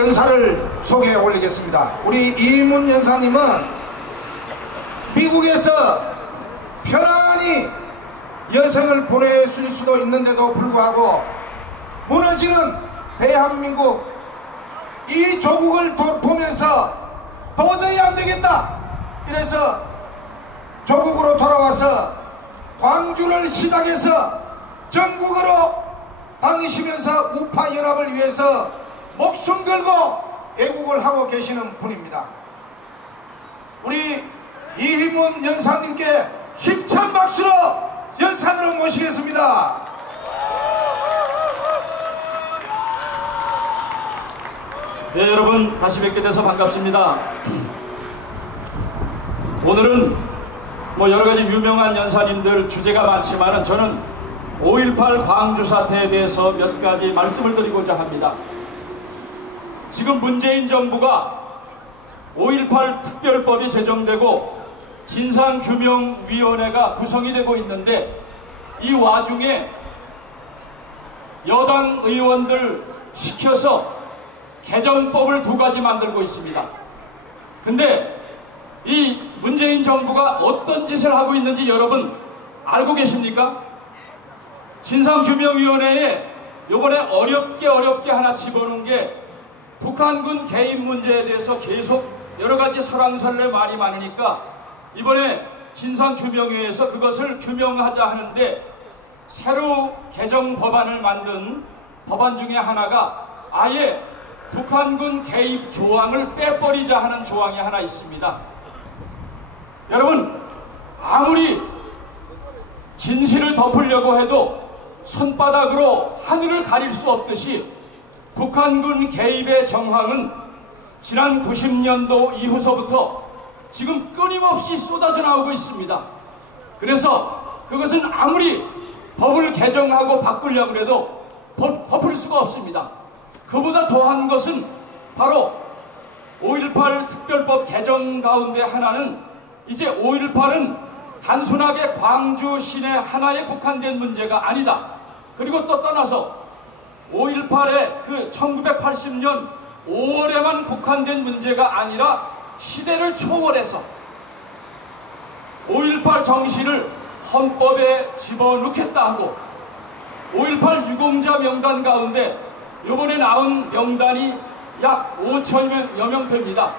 연사를 소개해 올리겠습니다. 우리 이희문 연사님은 미국에서 편안히 여성을 보내줄 수도 있는데도 불구하고 무너지는 대한민국 이 조국을 보면서 도저히 안 되겠다 이래서 조국으로 돌아와서 광주를 시작해서 전국으로 다니시면서 우파 연합을 위해서 목숨 걸고 애국을 하고 계시는 분입니다. 우리 이희문 연사님께 힘찬 박수로 연산으로 모시겠습니다. 네, 여러분 다시 뵙게 돼서 반갑습니다. 오늘은 여러가지 유명한 연사님들 주제가 많지만은 저는 5.18 광주 사태에 대해서 몇 가지 말씀을 드리고자 합니다. 지금 문재인 정부가 5.18 특별법이 제정되고 진상규명위원회가 구성이 되고 있는데 이 와중에 여당 의원들 시켜서 개정법을 2가지 만들고 있습니다. 근데 이 문재인 정부가 어떤 짓을 하고 있는지 여러분 알고 계십니까? 진상규명위원회에 요번에 어렵게 하나 집어넣은 게 북한군 개입 문제에 대해서 계속 여러가지 설왕설래 말이 많으니까 이번에 진상규명위에서 그것을 규명하자 하는데 새로 개정 법안을 만든 법안 중에 하나가 아예 북한군 개입 조항을 빼버리자 하는 조항이 하나 있습니다. 여러분 아무리 진실을 덮으려고 해도 손바닥으로 하늘을 가릴 수 없듯이 북한군 개입의 정황은 지난 90년도 이후서부터 지금 끊임없이 쏟아져 나오고 있습니다. 그래서 그것은 아무리 법을 개정하고 바꾸려고 해도 덮을 수가 없습니다. 그보다 더한 것은 바로 5.18 특별법 개정 가운데 하나는 이제 5.18은 단순하게 광주 시내 하나에 국한된 문제가 아니다. 그리고 또 떠나서 5.18의 그 1980년 5월에만 국한된 문제가 아니라 시대를 초월해서 5.18 정신을 헌법에 집어넣겠다 하고 5.18 유공자 명단 가운데 이번에 나온 명단이 약 5천여 명 됩니다.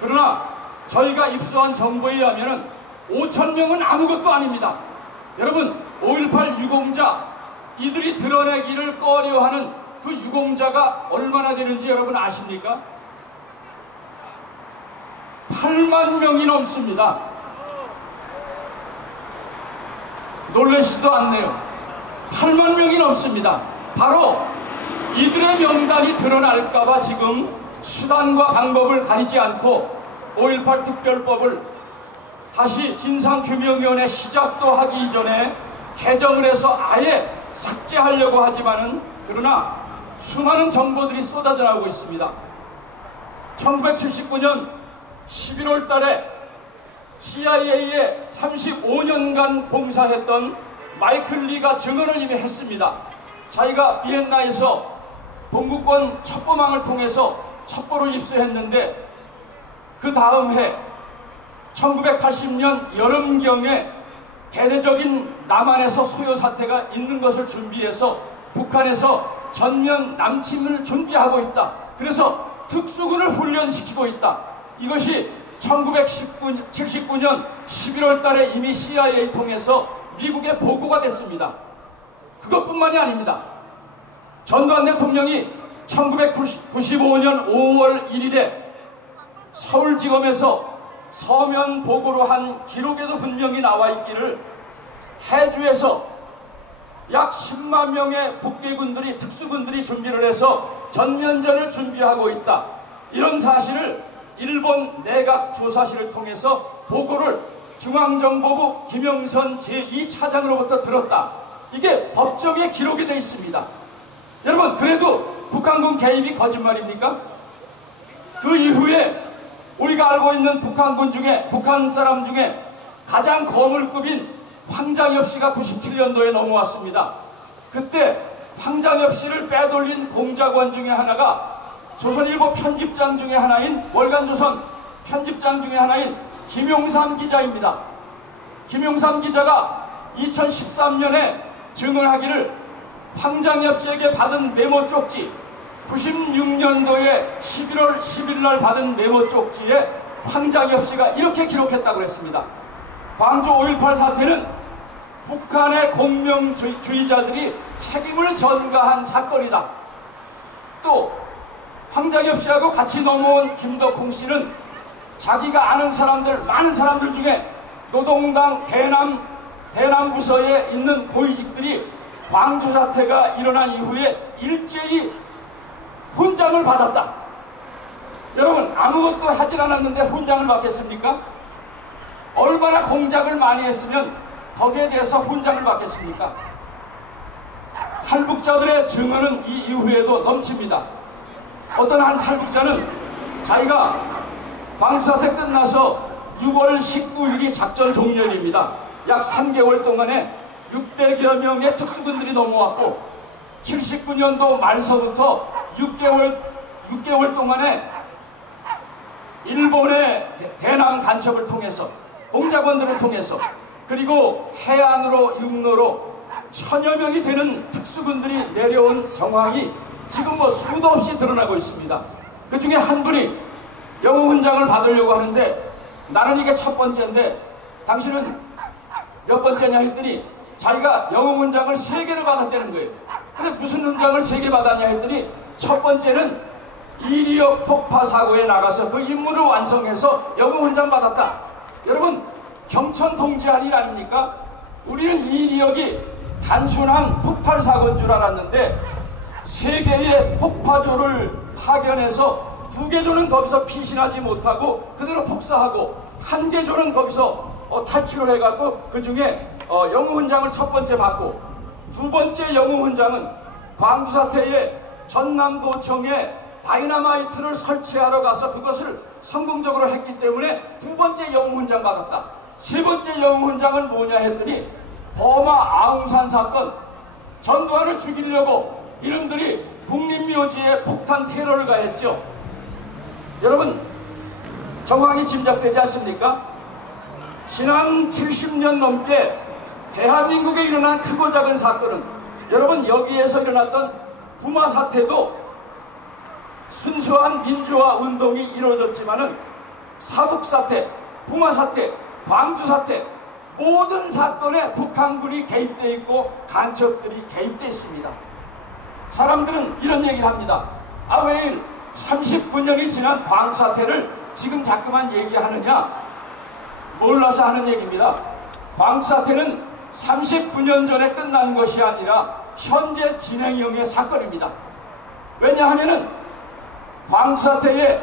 그러나 저희가 입수한 정보에 의하면 5천명은 아무것도 아닙니다. 여러분 5.18 유공자 이들이 드러내기를 꺼려하는 그 유공자가 얼마나 되는지 여러분 아십니까? 8만 명이 넘습니다. 놀라시지도 않네요. 8만 명이 넘습니다. 바로 이들의 명단이 드러날까봐 지금 수단과 방법을 가리지 않고 5.18 특별법을 다시 진상규명위원회 시작도 하기 이전에 개정을 해서 아예 삭제하려고 하지만은 그러나 수많은 정보들이 쏟아져 나오고 있습니다. 1979년 11월 달에 CIA에 35년간 봉사했던 마이클 리가 증언을 이미 했습니다. 자기가 비엔나에서 동구권 첩보망을 통해서 첩보를 입수했는데 그 다음 해 1980년 여름경에 대대적인 남한에서 소요 사태가 있는 것을 준비해서 북한에서 전면 남침을 준비하고 있다. 그래서 특수군을 훈련시키고 있다. 이것이 1979년 11월 달에 이미 CIA 통해서 미국에 보고가 됐습니다. 그것뿐만이 아닙니다. 전두환 대통령이 1995년 5월 1일에 서울지검에서 서면 보고로 한 기록에도 분명히 나와 있기를 해주에서 약 10만 명의 북괴군들이 특수군들이 준비를 해서 전면전을 준비하고 있다. 이런 사실을 일본 내각 조사실을 통해서 보고를 중앙정보부 김영선 제2차장으로부터 들었다. 이게 법정에 기록이 되어 있습니다. 여러분 그래도 북한군 개입이 거짓말입니까? 그 이후에 우리가 알고 있는 북한군 중에 북한 사람 중에 가장 거물급인 황장엽 씨가 97년도에 넘어왔습니다. 그때 황장엽 씨를 빼돌린 공작원 중에 하나가 조선일보 편집장 중에 하나인 월간조선 편집장 중에 하나인 김용삼 기자입니다. 김용삼 기자가 2013년에 증언하기를 황장엽 씨에게 받은 메모 쪽지, 96년도에 11월 10일 날 받은 메모 쪽지에 황장엽 씨가 이렇게 기록했다고 했습니다. 광주 5.18 사태는 북한의 공명주의자들이 책임을 전가한 사건이다. 또 황장엽 씨하고 같이 넘어온 김덕홍 씨는 자기가 아는 사람들, 많은 사람들 중에 노동당 대남 부서에 있는 고위직들이 광주 사태가 일어난 이후에 일제히 훈장을 받았다. 여러분, 아무것도 하질 않았는데 훈장을 받겠습니까? 얼마나 공작을 많이 했으면 거기에 대해서 훈장을 받겠습니까? 탈북자들의 증언은 이 이후에도 넘칩니다. 어떤 한 탈북자는 자기가 광주사태 끝나서 6월 19일이 작전 종료일입니다. 약 3개월 동안에 600여 명의 특수군들이 넘어왔고 79년도 말서부터 6개월 동안에 일본의 대남 간첩을 통해서 공작원들을 통해서 그리고 해안으로 육로로 1000여 명이 되는 특수군들이 내려온 상황이 지금 수도 없이 드러나고 있습니다. 그 중에 한 분이 영웅훈장을 받으려고 하는데 나는 이게 첫 번째인데 당신은 몇 번째냐 했더니 자기가 영웅훈장을 3개를 받았다는 거예요. 근데 무슨 훈장을 3개 받았냐 했더니 첫 번째는 이리역 폭파 사고에 나가서 그 임무를 완성해서 영웅훈장 받았다. 여러분, 경천 동지할 일 아닙니까? 우리는 이리역이 단순한 폭발 사고인 줄 알았는데 3개의 폭파조를 파견해서 2개 조는 거기서 피신하지 못하고 그대로 폭사하고 1개 조는 거기서 탈출을 해갖고 그 중에 영웅훈장을 첫 번째 받고, 두 번째 영웅훈장은 광주 사태에 전남도청에 다이너마이트를 설치하러 가서 그것을 성공적으로 했기 때문에 두 번째 영웅훈장 받았다. 세 번째 영웅훈장은 뭐냐 했더니 버마 아웅산 사건, 전두환을 죽이려고 이놈들이 국립묘지에 폭탄 테러를 가했죠. 여러분, 정황이 짐작되지 않습니까? 지난 70년 넘게 대한민국에 일어난 크고 작은 사건은, 여러분, 여기에서 일어났던 부마 사태도 순수한 민주화 운동이 이루어졌지만은 사북 사태, 부마 사태, 광주 사태, 모든 사건에 북한군이 개입되어 있고 간첩들이 개입되어 있습니다. 사람들은 이런 얘기를 합니다. 아, 왜 39년이 지난 광주 사태를 지금 자꾸만 얘기하느냐? 몰라서 하는 얘기입니다. 광주 사태는 39년 전에 끝난 것이 아니라 현재 진행형의 사건입니다. 왜냐하면은 광주 사태에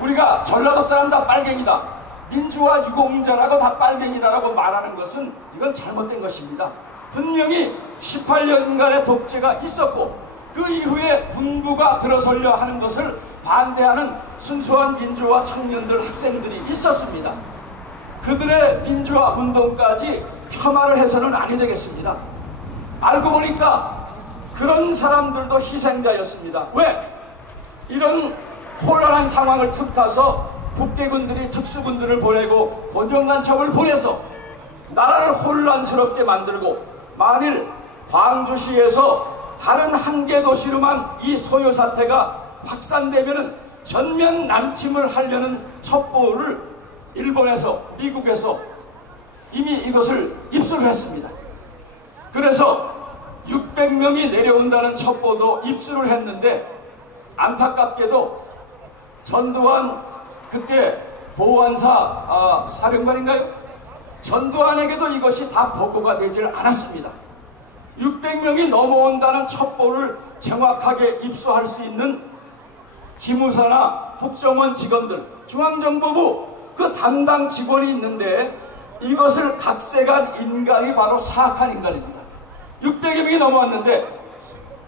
우리가 전라도 사람 다 빨갱이다, 민주화 유공자라고 다 빨갱이다라고 말하는 것은 이건 잘못된 것입니다. 분명히 18년간의 독재가 있었고 그 이후에 군부가 들어서려 하는 것을 반대하는 순수한 민주화 청년들, 학생들이 있었습니다. 그들의 민주화 운동까지 폄하를 해서는 아니 되겠습니다. 알고 보니까 그런 사람들도 희생자였습니다. 왜? 이런 혼란한 상황을 틈타서 국계군들이 특수군들을 보내고 권정간첩을 보내서 나라를 혼란스럽게 만들고, 만일 광주시에서 다른 한 개 도시로만 이 소요 사태가 확산되면은 전면 남침을 하려는 첩보를 일본에서, 미국에서 이미 이것을 입수를 했습니다. 그래서 600명이 내려온다는 첩보도 입수를 했는데, 안타깝게도 전두환 그때 보안사 사령관인가요? 전두환에게도 이것이 다 보고가 되질 않았습니다. 600명이 넘어온다는 첩보를 정확하게 입수할 수 있는 기무사나 국정원 직원들, 중앙정보부 그 담당 직원이 있는데 이것을 각색한 인간이 바로 사악한 인간입니다. 600여 명이 넘어왔는데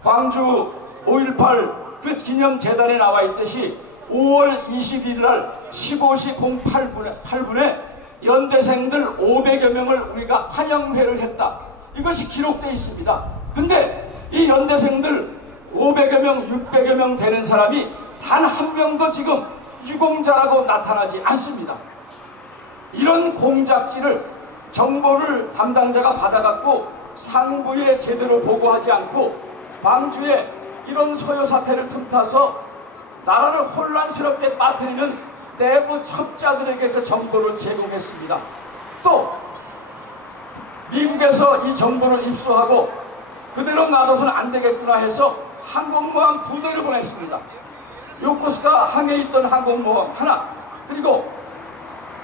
광주 5.18 그 기념재단에 나와 있듯이 5월 21일 날 15시 08분에 연대생들 500여 명을 우리가 환영회를 했다. 이것이 기록되어 있습니다. 근데 이 연대생들 500여 명, 600여 명 되는 사람이 단 한 명도 지금 유공자라고 나타나지 않습니다. 이런 공작지를 정보를 담당자가 받아갖고 상부에 제대로 보고하지 않고 광주에 이런 소요 사태를 틈타서 나라를 혼란스럽게 빠뜨리는 내부 첩자들에게 그 정보를 제공했습니다. 또 미국에서 이 정보를 입수하고 그대로 놔둬서는 안 되겠구나 해서 항공모함 2대를 보냈습니다. 요코스카 항해에 있던 항공모함 하나, 그리고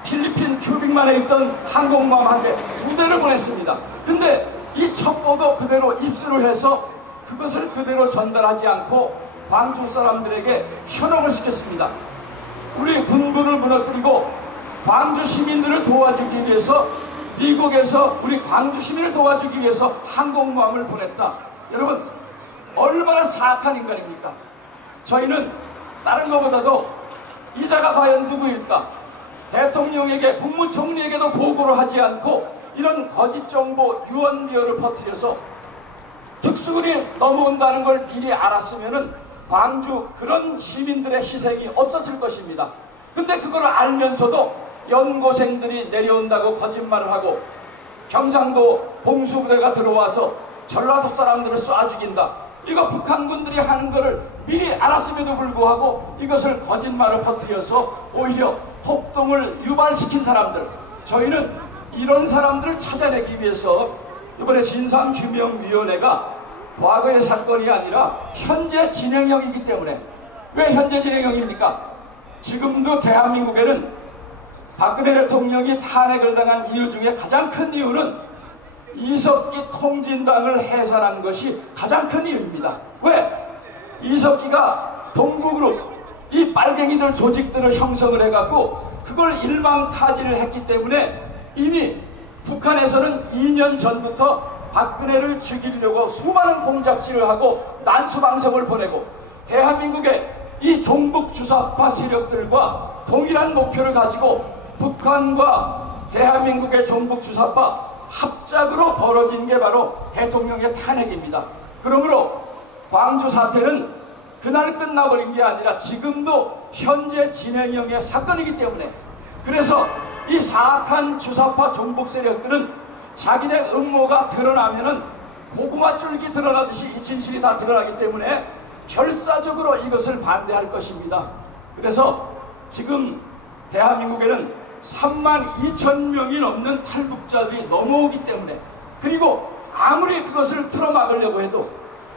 필리핀 큐빅만에 있던 항공모함 한 대, 2대를 보냈습니다. 근데 이 첩보도 그대로 입수를 해서 그것을 그대로 전달하지 않고 광주 사람들에게 현혹을 시켰습니다. 우리 군부를 무너뜨리고 광주 시민들을 도와주기 위해서 미국에서 우리 광주 시민을 도와주기 위해서 항공모함을 보냈다. 여러분, 얼마나 사악한 인간입니까? 저희는 다른 것보다도 이자가 과연 누구일까? 대통령에게, 국무총리에게도 보고를 하지 않고 이런 거짓 정보 유언비어를 퍼뜨려서 특수군이 넘어온다는 걸 미리 알았으면은 광주 그런 시민들의 희생이 없었을 것입니다. 근데 그걸 알면서도 연고생들이 내려온다고 거짓말을 하고 경상도 봉수부대가 들어와서 전라도 사람들을 쏴 죽인다. 이거 북한군들이 하는 거를 미리 알았음에도 불구하고 이것을 거짓말을 퍼뜨려서 오히려 폭동을 유발시킨 사람들, 저희는 이런 사람들을 찾아내기 위해서 이번에 진상규명위원회가 과거의 사건이 아니라 현재 진행형이기 때문에, 왜 현재 진행형입니까? 지금도 대한민국에는 박근혜 대통령이 탄핵을 당한 이유 중에 가장 큰 이유는 이석기 통진당을 해산한 것이 가장 큰 이유입니다. 왜? 이석기가 동북으로 이 빨갱이들 조직들을 형성을 해갖고 그걸 일망타진을 했기 때문에 이미 북한에서는 2년 전부터 박근혜를 죽이려고 수많은 공작질을 하고 난수방송을 보내고 대한민국의 이 종북 주사파 세력들과 동일한 목표를 가지고 북한과 대한민국의 종북 주사파 합작으로 벌어진 게 바로 대통령의 탄핵입니다. 그러므로 광주 사태는 그날 끝나버린 게 아니라 지금도 현재 진행형의 사건이기 때문에, 그래서 이 사악한 주사파 종북 세력들은 자기네 음모가 드러나면은 고구마 줄기 드러나듯이 이 진실이 다 드러나기 때문에 결사적으로 이것을 반대할 것입니다. 그래서 지금 대한민국에는 32,000명이 넘는 탈북자들이 넘어오기 때문에, 그리고 아무리 그것을 틀어막으려고 해도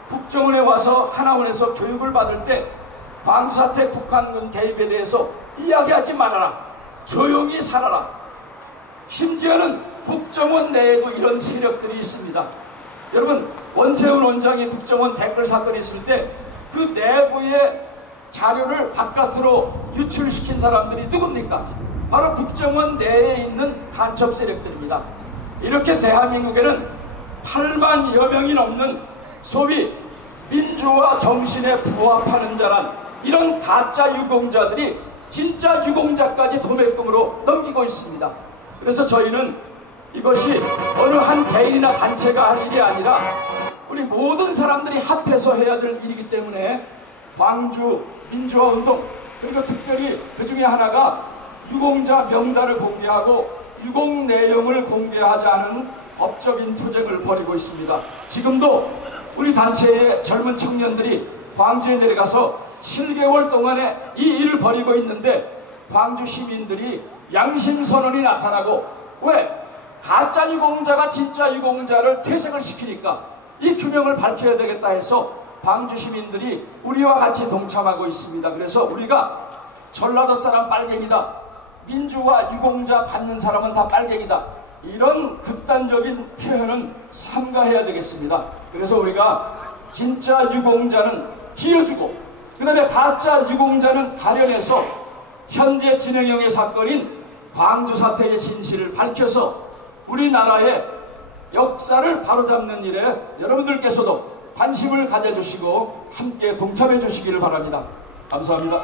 국정원에 와서 하나원에서 교육을 받을 때 광주 사태 북한군 개입에 대해서 이야기하지 말아라, 조용히 살아라. 심지어는 국정원 내에도 이런 세력들이 있습니다. 여러분, 원세훈 원장이 국정원 댓글 사건이 있을 때 그 내부의 자료를 바깥으로 유출시킨 사람들이 누굽니까? 바로 국정원 내에 있는 간첩 세력들입니다. 이렇게 대한민국에는 8만여 명이 넘는 소위 민주화 정신에 부합하는 자란 이런 가짜 유공자들이 진짜 유공자까지 도매금으로 넘기고 있습니다. 그래서 저희는 이것이 어느 한 개인이나 단체가 할 일이 아니라 우리 모든 사람들이 합해서 해야 될 일이기 때문에 광주 민주화운동, 그리고 특별히 그 중에 하나가 유공자 명단을 공개하고 유공 내용을 공개하지 않은 법적인 투쟁을 벌이고 있습니다. 지금도 우리 단체의 젊은 청년들이 광주에 내려가서 7개월 동안에 이 일을 벌이고 있는데 광주 시민들이 양심선언이 나타나고, 왜? 가짜 유공자가 진짜 유공자를 퇴색을 시키니까 이 규명을 밝혀야 되겠다 해서 광주 시민들이 우리와 같이 동참하고 있습니다. 그래서 우리가 전라도 사람 빨갱이다, 민주화 유공자 받는 사람은 다 빨갱이다, 이런 극단적인 표현은 삼가해야 되겠습니다. 그래서 우리가 진짜 유공자는 기어주고 그 다음에 가짜 유공자는 가려내서 현재 진행형의 사건인 광주 사태의 진실을 밝혀서 우리나라의 역사를 바로잡는 일에 여러분들께서도 관심을 가져주시고 함께 동참해 주시기를 바랍니다. 감사합니다.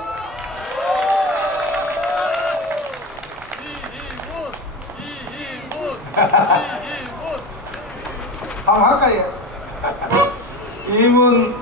한번 할까요? 이문